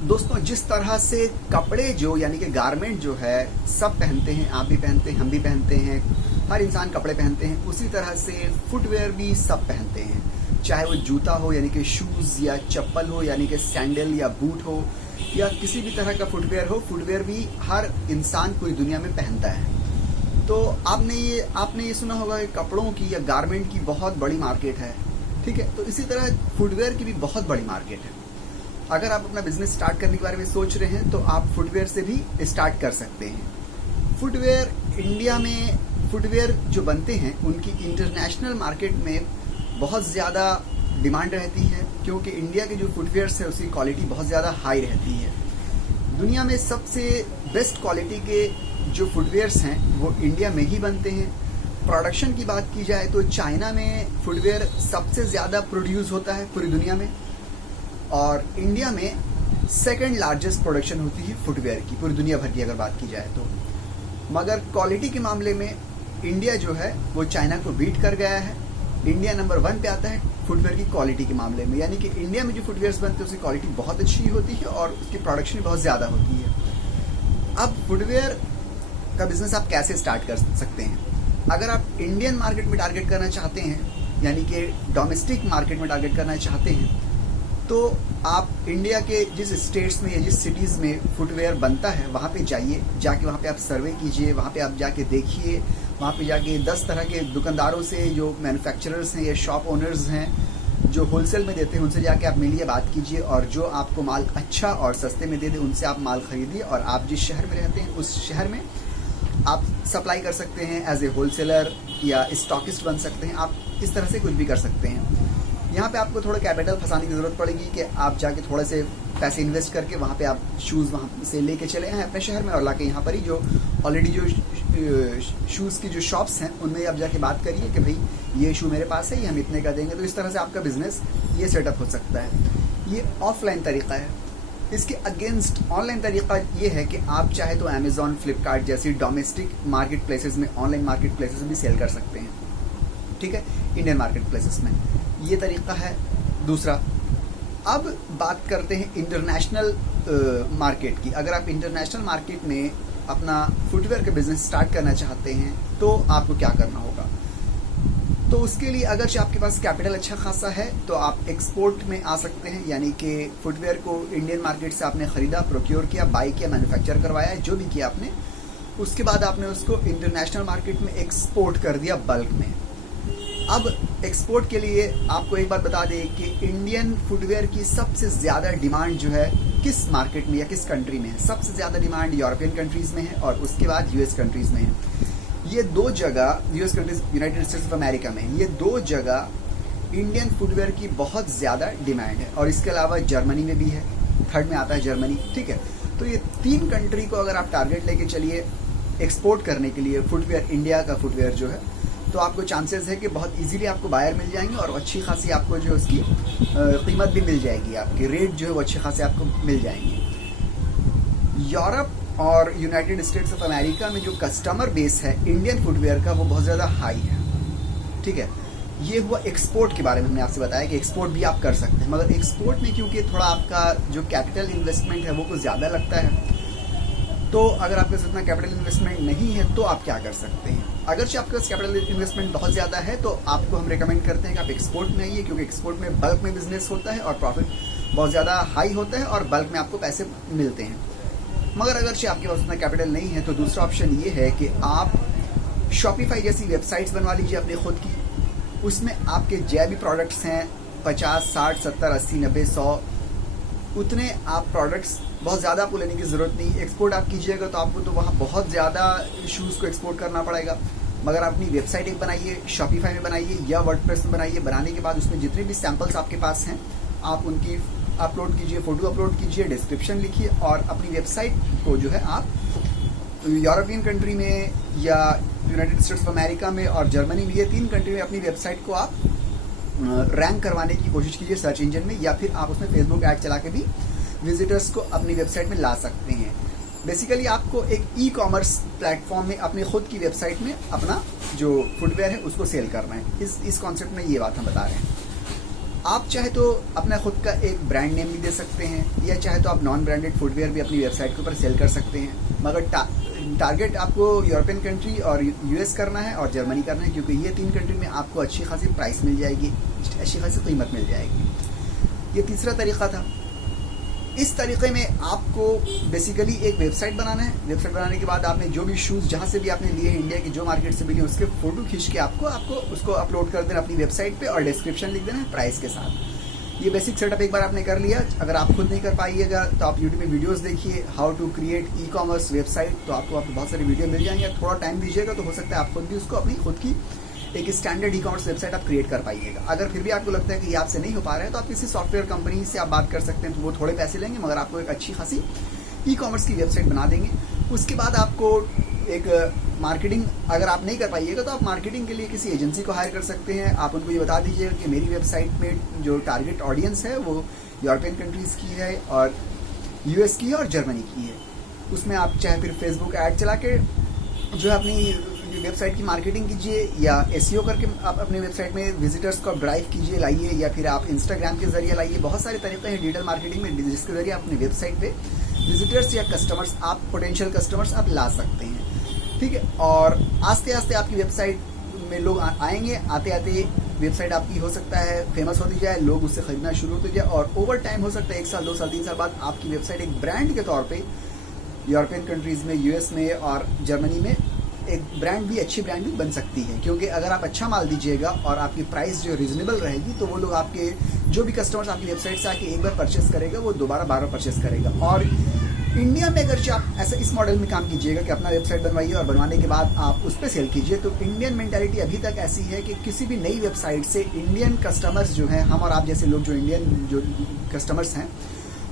दोस्तों, जिस तरह से कपड़े जो यानी कि गारमेंट जो है सब पहनते हैं, आप भी पहनते हैं, हम भी पहनते हैं, हर इंसान कपड़े पहनते हैं, उसी तरह से फुटवेयर भी सब पहनते हैं। चाहे वो जूता हो यानी कि शूज़, या चप्पल हो यानी कि सैंडल या बूट हो, या किसी भी तरह का फुटवेयर हो, फुटवेयर भी हर इंसान पूरी दुनिया में पहनता है। तो आपने ये सुना होगा कि कपड़ों की या गारमेंट की बहुत बड़ी मार्केट है, ठीक है। तो इसी तरह फुटवेयर की भी बहुत बड़ी मार्केट है। अगर आप अपना बिजनेस स्टार्ट करने के बारे में सोच रहे हैं तो आप फुटवेयर से भी स्टार्ट कर सकते हैं। फुटवेयर इंडिया में फुटवेयर जो बनते हैं उनकी इंटरनेशनल मार्केट में बहुत ज़्यादा डिमांड रहती है, क्योंकि इंडिया के जो फुटवेयर्स है उसकी क्वालिटी बहुत ज़्यादा हाई रहती है। दुनिया में सबसे बेस्ट क्वालिटी के जो फुटवेयर्स हैं वो इंडिया में ही बनते हैं। प्रोडक्शन की बात की जाए तो चाइना में फुटवेयर सबसे ज़्यादा प्रोड्यूस होता है पूरी दुनिया में, और इंडिया में सेकंड लार्जेस्ट प्रोडक्शन होती है फुटवेयर की पूरी दुनिया भर की अगर बात की जाए तो। मगर क्वालिटी के मामले में इंडिया जो है वो चाइना को बीट कर गया है। इंडिया नंबर 1 पे आता है फुटवेयर की क्वालिटी के मामले में, यानी कि इंडिया में जो फुटवेयर्स बनते हैं उसकी क्वालिटी बहुत अच्छी होती है और उसकी प्रोडक्शन भी बहुत ज़्यादा होती है। अब फुटवेयर का बिजनेस आप कैसे स्टार्ट कर सकते हैं? अगर आप इंडियन मार्केट में टारगेट करना चाहते हैं, यानी कि डोमेस्टिक मार्केट में टारगेट करना चाहते हैं, तो आप इंडिया के जिस स्टेट्स में या जिस सिटीज़ में फुटवेयर बनता है वहाँ पे जाइए, जाके वहाँ पे आप सर्वे कीजिए, वहाँ पे आप जाके देखिए, वहाँ पे जाके 10 तरह के दुकानदारों से जो मैन्युफैक्चरर्स हैं या शॉप ओनर्स हैं जो होलसेल में देते हैं उनसे जाके आप मिलिए, बात कीजिए, और जो आपको माल अच्छा और सस्ते में दे दे उनसे आप माल खरीदिए, और आप जिस शहर में रहते हैं उस शहर में आप सप्लाई कर सकते हैं एज ए होलसेलर या स्टॉकिस्ट बन सकते हैं। आप इस तरह से कुछ भी कर सकते हैं। यहाँ पे आपको थोड़ा कैपिटल फंसाने की ज़रूरत पड़ेगी कि आप जाके थोड़े से पैसे इन्वेस्ट करके वहाँ पे आप शूज़ वहाँ से लेके चले आए अपने शहर में, और लाके यहाँ पर ही जो ऑलरेडी जो शूज़ की जो शॉप्स हैं उनमें आप जाके बात करिए कि भाई ये शू मेरे पास है, ये हम इतने का देंगे। तो इस तरह से आपका बिजनेस ये सेटअप हो सकता है। ये ऑफलाइन तरीका है। इसके अगेंस्ट ऑनलाइन तरीका ये है कि आप चाहे तो अमेज़ॉन, फ्लिपकार्ट जैसी डोमेस्टिक मार्केट प्लेसेस में, ऑनलाइन मार्केट प्लेसेस में भी सेल कर सकते हैं, ठीक है, इंडियन मार्केट प्लेसेस में। ये तरीका है दूसरा। अब बात करते हैं इंटरनेशनल मार्केट की। अगर आप इंटरनेशनल मार्केट में अपना फुटवेयर का बिजनेस स्टार्ट करना चाहते हैं तो आपको क्या करना होगा? तो उसके लिए अगर आपके पास कैपिटल अच्छा खासा है तो आप एक्सपोर्ट में आ सकते हैं, यानी कि फुटवेयर को इंडियन मार्केट से आपने ख़रीदा, प्रोक्योर किया, बाई किया, मैन्युफैक्चर करवाया, जो भी किया आपने, उसके बाद आपने उसको इंटरनेशनल मार्केट में एक्सपोर्ट कर दिया बल्क में। अब एक्सपोर्ट के लिए आपको एक बात बता दें कि इंडियन फुटवेयर की सबसे ज़्यादा डिमांड जो है किस मार्केट में या किस कंट्री में है? सबसे ज़्यादा डिमांड यूरोपियन कंट्रीज़ में है और उसके बाद यूएस कंट्रीज़ में है। ये दो जगह, US countries, United states of America में, ये दो जगह इंडियन फुटवेयर की बहुत ज़्यादा डिमांड है। और इसके अलावा जर्मनी में भी है, थर्ड में आता है जर्मनी, ठीक है। तो ये 3 कंट्री को अगर आप टारगेट लेके चलिए एक्सपोर्ट करने के लिए फुटवेयर, इंडिया का फुटवेयर जो है, तो आपको चांसेस है कि बहुत इजीली आपको बायर मिल जाएंगे और अच्छी खासी आपको जो उसकी कीमत भी मिल जाएगी, आपके रेट जो है वो अच्छे खासे आपको मिल जाएंगे। यूरोप और यूनाइटेड स्टेट्स ऑफ अमेरिका में जो कस्टमर बेस है इंडियन फुटवेयर का वो बहुत ज़्यादा हाई है, ठीक है। ये हुआ एक्सपोर्ट के बारे में। हमने आपसे बताया कि एक्सपोर्ट भी आप कर सकते हैं, मगर एक्सपोर्ट में क्योंकि थोड़ा आपका जो कैपिटल इन्वेस्टमेंट है वो कुछ ज़्यादा लगता है, तो अगर आपके पास इतना कैपिटल इन्वेस्टमेंट नहीं है तो आप क्या कर सकते हैं? अगर आपके पास कैपिटल इन्वेस्टमेंट बहुत ज़्यादा है तो आपको हम रेकमेंड करते हैं कि आप एक्सपोर्ट में आइए, क्योंकि एक्सपोर्ट में बल्क में बिजनेस होता है और प्रॉफिट बहुत ज़्यादा हाई होता है और बल्क में आपको पैसे मिलते हैं। मगर अगर आपके पास उतना कैपिटल नहीं है तो दूसरा ऑप्शन ये है कि आप शॉपिफाई जैसी वेबसाइट्स बनवा लीजिए अपने खुद की। उसमें आपके जो भी प्रोडक्ट्स हैं 50, 60, 70, 80, 90, 100, उतने आप प्रोडक्ट्स, बहुत ज़्यादा आपको लेने की ज़रूरत नहीं। एक्सपोर्ट आप कीजिएगा तो आपको तो वहाँ बहुत ज़्यादा शूज़ को एक्सपोर्ट करना पड़ेगा। मगर अपनी वेबसाइट एक बनाइए, शॉपिफाई में बनाइए या वर्डप्रेस में बनाइए। बनाने के बाद उसमें जितने भी सैम्पल्स आपके पास हैं आप उनकी अपलोड कीजिए, फ़ोटो अपलोड कीजिए, डिस्क्रिप्शन लिखिए, और अपनी वेबसाइट को जो है आप यूरोपियन कंट्री में या यूनाइटेड स्टेट्स ऑफ अमेरिका में और जर्मनी में, ये 3 कंट्री में अपनी वेबसाइट को आप रैंक करवाने की कोशिश कीजिए सर्च इंजन में, या फिर आप उसमें फेसबुक ऐड चला के भी विजिटर्स को अपनी वेबसाइट में ला सकते हैं। बेसिकली आपको एक ई-कॉमर्स प्लेटफॉर्म में अपनी खुद की वेबसाइट में अपना जो फुटवेयर है उसको सेल करना है। इस कॉन्सेप्ट में ये बात हम बता रहे हैं। आप चाहे तो अपना खुद का एक ब्रांड नेम भी दे सकते हैं, या चाहे तो आप नॉन ब्रांडेड फुटवेयर भी अपनी वेबसाइट के ऊपर सेल कर सकते हैं। मगर टारगेट आपको यूरोपियन कंट्री और यूएस करना है और जर्मनी करना है, क्योंकि ये 3 कंट्री में आपको अच्छी खासी प्राइस मिल जाएगी, अच्छी खासी कीमत मिल जाएगी। ये तीसरा तरीका था। इस तरीके में आपको बेसिकली एक वेबसाइट बनाना है। वेबसाइट बनाने के बाद आपने जो भी शूज़ जहाँ से भी आपने लिए इंडिया की जो मार्केट से भी लिए उसके फोटो खींच के आपको उसको अपलोड कर देना अपनी वेबसाइट पे और डिस्क्रिप्शन लिख देना है प्राइस के साथ। ये बेसिक सेटअप एक बार आपने कर लिया। अगर आप खुद नहीं कर पाइएगा तो आप यूट्यूब में वीडियोस देखिए, how to create ecommerce website, तो आपको बहुत सारी वीडियो मिल जाएंगे। थोड़ा टाइम दीजिएगा तो हो सकता है आप खुद भी उसको अपनी खुद की एक स्टैंडर्ड ई-कॉमर्स वेबसाइट आप क्रिएट कर पाइएगा। अगर फिर भी आपको लगता है कि ये आपसे नहीं हो पा रहा है तो आप किसी सॉफ्टवेयर कंपनी से आप बात कर सकते हैं, तो वो थोड़े पैसे लेंगे मगर आपको एक अच्छी खासी ई-कॉमर्स की वेबसाइट बना देंगे। उसके बाद आपको एक मार्केटिंग, अगर आप नहीं कर पाइएगा तो आप मार्केटिंग के लिए किसी एजेंसी को हायर कर सकते हैं। आप उनको ये बता दीजिएगा कि मेरी वेबसाइट में जो टारगेट ऑडियंस है वो यूरोपियन कंट्रीज़ की है और यूएस की है और जर्मनी की है। उसमें आप चाहे फिर फेसबुक ऐड चला के जो है अपनी वेबसाइट की मार्केटिंग कीजिए, या एसईओ करके आप अपने वेबसाइट में विजिटर्स को ड्राइव कीजिए, लाइए, या फिर आप इंस्टाग्राम के जरिए लाइए। बहुत सारे तरीके हैं डिजिटल मार्केटिंग में जिसके जरिए अपने वेबसाइट पे विजिटर्स या कस्टमर्स, आप पोटेंशियल कस्टमर्स आप ला सकते हैं। ठीक है, और आस्ते आस्ते आपकी वेबसाइट में लोग आएंगे, आते आते वेबसाइट आपकी हो सकता है फेमस होती जाए, लोग उससे खरीदना शुरू होते जाए, और ओवर टाइम हो सकता है 1 साल 2 साल 3 साल बाद आपकी वेबसाइट एक ब्रांड के तौर पर यूरोपियन कंट्रीज़ में, यूएस में और जर्मनी में एक ब्रांड भी, अच्छी ब्रांड भी बन सकती है। क्योंकि अगर आप अच्छा माल दीजिएगा और आपकी प्राइस जो रीजनेबल रहेगी तो वो लोग आपके जो भी कस्टमर्स आपकी वेबसाइट से आके एक बार परचेस करेगा वो दोबारा बार परचेस करेगा। और इंडिया में अगर आप ऐसा इस मॉडल में काम कीजिएगा कि अपना वेबसाइट बनवाइए और बनवाने के बाद आप उस पर सेल कीजिए, तो इंडियन मेंटालिटी अभी तक ऐसी है कि किसी भी नई वेबसाइट से इंडियन कस्टमर्स जो हैं, हम और आप जैसे लोग जो इंडियन जो कस्टमर्स हैं,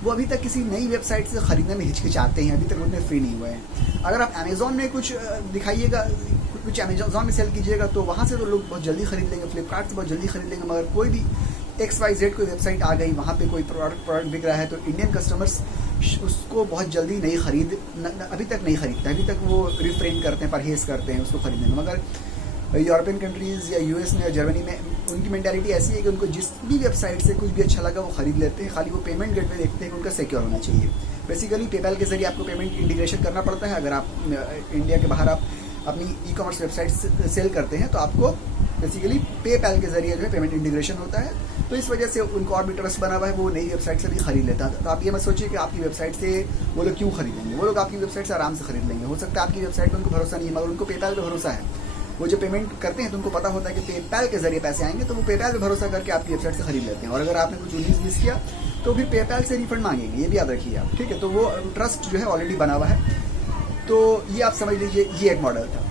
वो अभी तक किसी नई वेबसाइट से खरीदने में हिचकिचाते हैं, अभी तक उतने फ्री नहीं हुए हैं। अगर आप अमेज़ॉन में कुछ दिखाइएगा, कुछ अमेज़ॉन में सेल कीजिएगा तो वहाँ से तो लोग बहुत जल्दी खरीद लेंगे, फ्लिपकार्ट से बहुत जल्दी खरीद लेंगे। मगर कोई भी XYZ कोई वेबसाइट आ गई, वहाँ पे कोई प्रोडक्ट बिक रहा है तो इंडियन कस्टमर्स उसको बहुत जल्दी नहीं अभी तक नहीं खरीदते, अभी तक वो रिफ्रेन करते हैं, परहेज़ करते हैं उसको खरीदने में। मगर यूरोपियन कंट्रीज़ या यूएस में या जर्मनी में उनकी मेंटालिटी ऐसी है कि उनको जिस भी वेबसाइट से कुछ भी अच्छा लगा वो खरीद लेते हैं। खाली वो पेमेंट गेटवे देखते हैं कि उनका सिक्योर होना चाहिए। बेसिकली पेपैल के जरिए आपको पेमेंट इंटीग्रेशन करना पड़ता है। अगर आप इंडिया के बाहर आप अपनी ई-कॉमर्स वेबसाइट सेल करते हैं तो आपको बेसिकली पेपैल के जरिए जो है पेमेंट इंटीग्रेशन होता है। तो इस वजह से उनको और भी ट्रस्ट बना हुआ है, वो नई वेबसाइट से भी खरीद लेता है। तो आप ये मत सोचिए कि आपकी वेबसाइट से वो लोग क्यों खरीदेंगे, वो लोग आपकी वेबसाइट से आराम से खरीद लेंगे। हो सकता है आपकी वेबसाइट पर उनको भरोसा नहीं है मगर उनको पेपैल पर भरोसा है। वो जो पेमेंट करते हैं तो उनको पता होता है कि पेपैल के जरिए पैसे आएंगे, तो वो पेपैल पे भरोसा करके आपकी वेबसाइट से खरीद लेते हैं। और अगर आपने कुछ 19-20 किया तो फिर पेपैल से रिफंड मांगेंगे, ये भी याद रखिए आप। ठीक है, तो वो ट्रस्ट जो है ऑलरेडी बना हुआ है। तो ये आप समझ लीजिए, ये एक मॉडल था।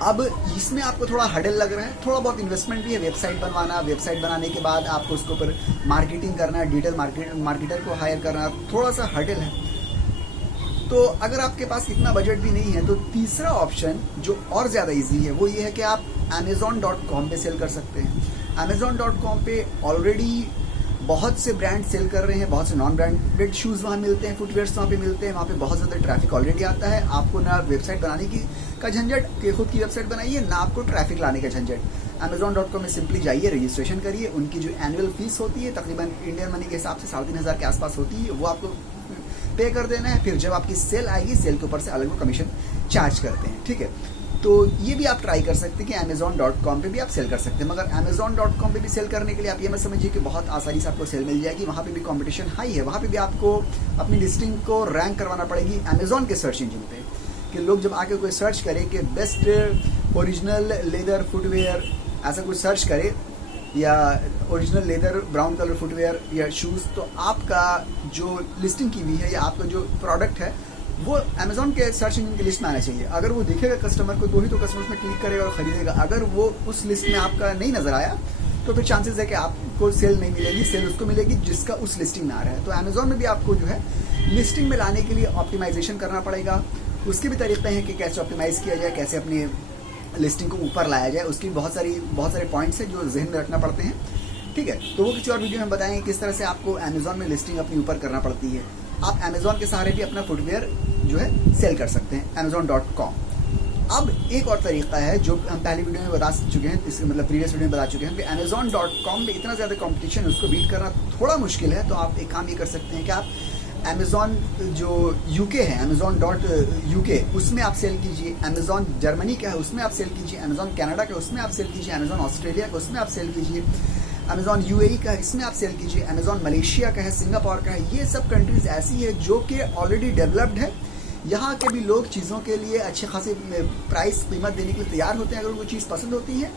अब इसमें आपको थोड़ा हडल लग रहा है, थोड़ा बहुत इन्वेस्टमेंट भी है। वेबसाइट बनवाना, वेबसाइट बनाने के बाद आपको उसके ऊपर मार्केटिंग करना, डिजिटल मार्केटर को हायर करना, थोड़ा सा हडल है। तो अगर आपके पास इतना बजट भी नहीं है तो तीसरा ऑप्शन जो और ज़्यादा इजी है वो ये है कि आप Amazon.com पे सेल कर सकते हैं। Amazon.com पे ऑलरेडी बहुत से ब्रांड सेल कर रहे हैं, बहुत से नॉन ब्रांडेड शूज़ वहाँ मिलते हैं, फुटवेयर्स वहाँ पे मिलते हैं, वहाँ पे बहुत ज़्यादा ट्रैफिक ऑलरेडी आता है। आपको ना वेबसाइट बनाने का झंझट कि खुद की वेबसाइट बनाइए, ना आपको ट्रैफिक लाने का झंझट। Amazon.com में सिंपली जाइए, रजिस्ट्रेशन करिए। उनकी जो एनुअल फीस होती है तकरीबन इंडियन मनी के हिसाब से 3,500 के आसपास होती है, वो आपको पे कर देना है। फिर जब आपकी सेल आएगी, सेल के ऊपर से अलग वो कमीशन चार्ज करते हैं। ठीक है, तो ये भी आप ट्राई कर सकते हैं कि Amazon.com पे भी आप सेल कर सकते हैं। मगर Amazon.com पे भी सेल करने के लिए आप ये मत समझिए कि बहुत आसानी से आपको सेल मिल जाएगी। वहाँ पे भी कंपटीशन हाई है, वहाँ पे भी आपको अपनी लिस्टिंग को रैंक करवाना पड़ेगी Amazon के सर्च इंजन पे, कि लोग जब आके कोई सर्च करें कि बेस्ट ओरिजिनल लेदर फुटवेयर, ऐसा कुछ सर्च करे, या original leather brown colour footwear या शूज़, तो आपका जो लिस्टिंग की हुई है या आपका जो प्रोडक्ट है वो Amazon के सर्च इंजन की लिस्ट में आना चाहिए। अगर वो दिखेगा कस्टमर को तो ही तो कस्टमर उसमें क्लिक करेगा और खरीदेगा। अगर वो उस लिस्ट में आपका नहीं नज़र आया तो फिर चांसेस है कि आपको सेल नहीं मिलेगी, सेल उसको मिलेगी जिसका उस लिस्टिंग में आ रहा है। तो Amazon में भी आपको जो है लिस्टिंग में लाने के लिए ऑप्टिमाइजेशन करना पड़ेगा। उसके भी तरीके हैं कि कैसे ऑप्टिमाइज़ किया जाए, कैसे अपने लिस्टिंग को ऊपर लाया जाए। उसकी बहुत सारे पॉइंट्स हैं जो जहन में रखना पड़ते हैं। ठीक है, तो वो किसी और वीडियो में बताएंगे किस तरह से आपको Amazon में लिस्टिंग अपनी ऊपर करना पड़ती है। आप Amazon के सहारे भी अपना फुटवेयर जो है सेल कर सकते हैं Amazon.com। अब एक और तरीका है जो हम पहली वीडियो में बता चुके हैं, इसके मतलब प्रीवियस वीडियो में बता चुके हैं कि Amazon.com में इतना ज़्यादा कंपटीशन है, उसको बीट करना थोड़ा मुश्किल है। तो आप एक काम ये कर सकते हैं कि आप Amazon जो UK है, Amazon.UK, उसमें आप सेल कीजिए। Amazon जर्मनी का है, उसमें आप सेल कीजिए। Amazon कनाडा का, उसमें आप सेल कीजिए। Amazon ऑस्ट्रेलिया का, उसमें आप सेल कीजिए। Amazon UAE का, इसमें आप सेल कीजिए। Amazon मलेशिया का है, सिंगापुर का है। ये सब कंट्रीज ऐसी है जो कि ऑलरेडी डेवलप्ड है। यहाँ के भी लोग चीज़ों के लिए अच्छे खासे प्राइस कीमत देने के लिए तैयार होते हैं अगर उनको चीज़ पसंद होती है।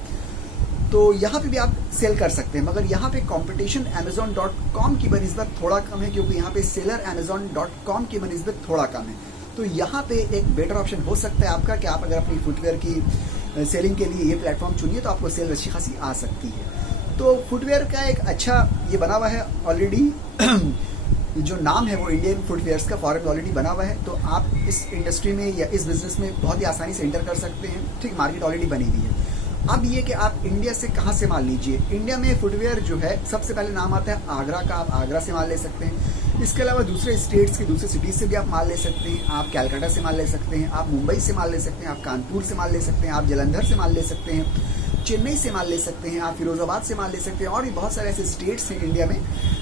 तो यहाँ पे भी आप सेल कर सकते हैं, मगर यहाँ पे कंपटीशन Amazon.com की बनिस्बत थोड़ा कम है, क्योंकि यहाँ पे सेलर Amazon.com की बनिस्बत थोड़ा कम है। तो यहाँ पे एक बेटर ऑप्शन हो सकता है आपका कि आप अगर अपनी फुटवेयर की सेलिंग के लिए ये प्लेटफॉर्म चुनिए तो आपको सेल अच्छी खासी आ सकती है। तो फुटवेयर का एक अच्छा ये बना हुआ है ऑलरेडी जो नाम है वो इंडियन फुटवेयर्स का फॉरेन ऑलरेडी बना हुआ है। तो आप इस इंडस्ट्री में या इस बिजनेस में बहुत ही आसानी से एंटर कर सकते हैं। ठीक, मार्केट ऑलरेडी बनी हुई है। अब ये कि आप इंडिया से कहाँ से माल लीजिए। इंडिया में फुटवेयर जो है सबसे पहले नाम आता है आगरा का, आप आगरा से माल ले सकते हैं। इसके अलावा दूसरे स्टेट्स के दूसरे सिटीज से भी आप माल ले सकते हैं। आप कैलकाटा से माल ले सकते हैं, आप मुंबई से माल ले सकते हैं, आप कानपुर से माल ले सकते हैं, आप जलंधर से माल ले सकते हैं, चेन्नई से माल ले सकते हैं, आप फिरोजाबाद से माल ले सकते हैं। और भी बहुत सारे ऐसे स्टेट्स हैं इंडिया में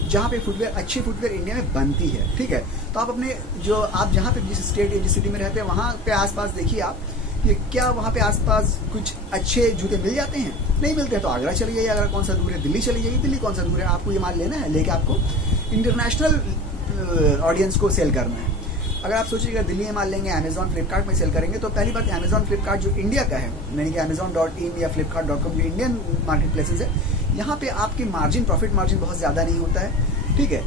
जहाँ पे फुटवेयर, अच्छी फुटवेयर इंडिया में बनती है। ठीक है, तो आप अपने जो आप जहाँ पे जिस स्टेट या जिस सिटी में रहते हैं वहाँ पे आसपास देखिए आप कि क्या वहाँ पे आसपास कुछ अच्छे जूते मिल जाते हैं। नहीं मिलते हैं तो आगरा चले जाइए, अगर कौन सा दूर है दिल्ली चली जाइए, दिल्ली कौन सा दूर है, आपको ये माल लेना है, लेके आपको इंटरनेशनल ऑडियंस को सेल करना है। अगर आप सोचिएगा दिल्ली में माल लेंगे, अमेजॉन फ्लिपकार्ट में सेल करेंगे, तो पहली बात अमेजॉन फ्लिपकार्ट जो इंडिया का है, यानी कि Amazon.in या Flipkart.com जो इंडियन मार्केट प्लेसेस है, यहाँ पे आपकी मार्जिन, प्रॉफिट मार्जिन बहुत ज़्यादा नहीं होता है। ठीक है,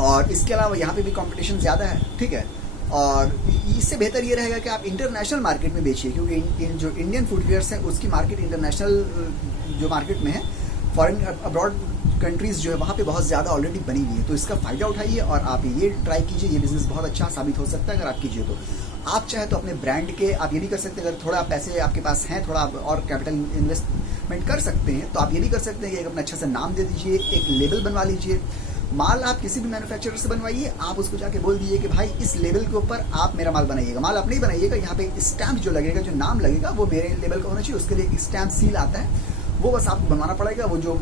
और इसके अलावा यहाँ पे भी कंपटीशन ज़्यादा है। ठीक है, और इससे बेहतर ये रहेगा कि आप इंटरनेशनल मार्केट में बेचिए, क्योंकि जो इंडियन फुटवेयर्स है उसकी मार्केट इंटरनेशनल जो मार्केट में है, फॉरेन अब्रॉड कंट्रीज़ जो है वहाँ पे बहुत ज़्यादा ऑलरेडी बनी हुई है। तो इसका फ़ायदा उठाइए और आप ये ट्राई कीजिए। ये बिज़नेस बहुत अच्छा साबित हो सकता है अगर आप कीजिए तो। आप चाहे तो अपने ब्रांड के आप ये भी कर सकते हैं, अगर थोड़ा पैसे आपके पास हैं, थोड़ा आप और कैपिटल इन्वेस्टमेंट कर सकते हैं, तो आप ये भी कर सकते हैं कि एक अपना अच्छा सा नाम दे दीजिए, एक लेबल बनवा लीजिए। माल आप किसी भी मैन्युफैक्चरर से बनवाइए, आप उसको जाके बोल दीजिए कि भाई इस लेवल के ऊपर आप मेरा माल बनाइएगा। माल आप नहीं बनाइएगा, यहाँ पे स्टैम्प जो लगेगा, जो नाम लगेगा वो मेरे लेवल का होना चाहिए। उसके लिए एक स्टैम्प सील आता है, वो बस आपको बनवाना पड़ेगा। वो जो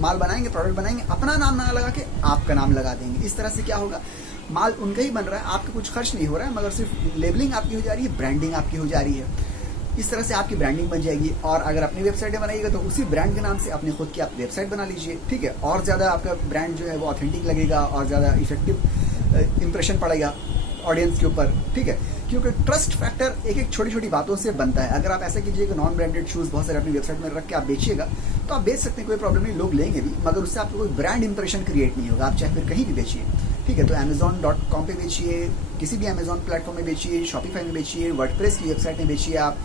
माल बनाएंगे, प्रोडक्ट बनाएंगे, अपना नाम ना लगा के आपका नाम लगा देंगे। इस तरह से क्या होगा, माल उनका ही बन रहा है, आपका कुछ खर्च नहीं हो रहा है, मगर सिर्फ लेबलिंग आपकी हो जा रही है, ब्रांडिंग आपकी हो जा रही है। इस तरह से आपकी ब्रांडिंग बन जाएगी। और अगर अपनी वेबसाइटें बनाइएगा तो उसी ब्रांड के नाम से अपनी खुद की आप वेबसाइट बना लीजिए। ठीक है, और ज़्यादा आपका ब्रांड जो है वो ऑथेंटिक लगेगा और ज़्यादा इफेक्टिव इंप्रेशन पड़ेगा ऑडियंस के ऊपर। ठीक है, क्योंकि ट्रस्ट फैक्टर एक एक छोटी छोटी बातों से बनता है। अगर आप ऐसा कीजिएगा, नॉन ब्रांडेड शूज़ बहुत सारे अपनी वेबसाइट में रख के आप बेचिएगा, तो आप बेच सकते हैं, कोई प्रॉब्लम नहीं, लोग लेंगे भी, मगर उससे आपको कोई ब्रांड इंप्रेशन क्रिएट नहीं होगा। आप चाहे फिर कहीं भी बेचिए। ठीक है, तो Amazon.com पे बेचिए, किसी भी Amazon प्लेटफॉर्म में बेचिए, शॉपिफाई में बेचिए, वर्डप्रेस की वेबसाइट में बेचिए। आप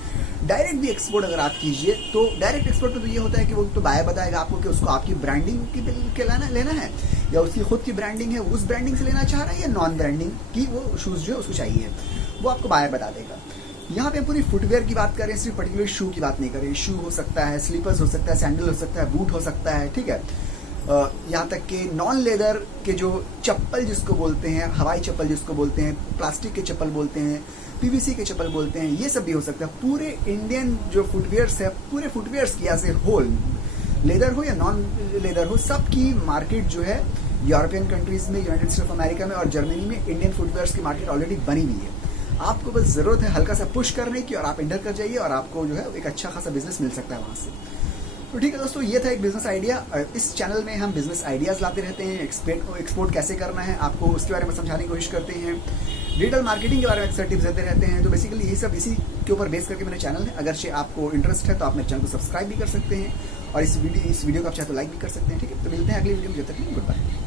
डायरेक्ट भी एक्सपोर्ट अगर आप कीजिए तो डायरेक्ट एक्सपोर्ट में तो ये होता है कि वो तो बायर बताएगा आपको कि उसको आपकी ब्रांडिंग के लेना है, या उसकी खुद की ब्रांडिंग है, उस ब्रांडिंग से लेना चाह रहा है, या नॉन ब्रांडिंग की वो शूज़ जो है उसको चाहिए, वो आपको बायर बता देगा। यहाँ पे पूरी फुटवेयर की बात करें, सिर्फ पर्टिकुलर शू की बात नहीं करें। शू हो सकता है, स्लीपर्स हो सकता है, सैंडल हो सकता है, बूट हो सकता है। ठीक है, यहाँ तक कि नॉन लेदर के जो चप्पल जिसको बोलते हैं, हवाई चप्पल जिसको बोलते हैं, प्लास्टिक के चप्पल बोलते हैं, पीवीसी के चप्पल बोलते हैं, ये सब भी हो सकता है। पूरे इंडियन जो फुटवेयर्स है, पूरे फुटवेयर्स की एज ए होल, लेदर हो या नॉन लेदर हो, सब की मार्केट जो है यूरोपियन कंट्रीज में, यूनाइटेड स्टेट्स ऑफ अमेरिका में और जर्मनी में इंडियन फुटवेयर्स की मार्केट ऑलरेडी बनी हुई है। आपको बस ज़रूरत है हल्का सा पुश करने की और आप एंटर कर जाइए और आपको जो है एक अच्छा खासा बिजनेस मिल सकता है वहाँ से। तो ठीक है दोस्तों, ये था एक बिजनेस आइडिया। इस चैनल में हम बिजनेस आइडियाज़ लाते रहते हैं। एक्सपोर्ट कैसे करना है आपको उसके बारे में समझाने की कोशिश करते हैं। डिजिटल मार्केटिंग के बारे में अक्सर टिप्स देते रहते हैं। तो बेसिकली यही सब इसी के ऊपर बेस करके मेरा चैनल है। अगर आपको इंटरेस्ट है तो आप मेरे चैनल को सब्सक्राइब भी कर सकते हैं और इस वीडियो को आप चाहे तो लाइक भी कर सकते हैं। ठीक है, तो मिलते हैं अगली वीडियो में, जब तक गुड बाय।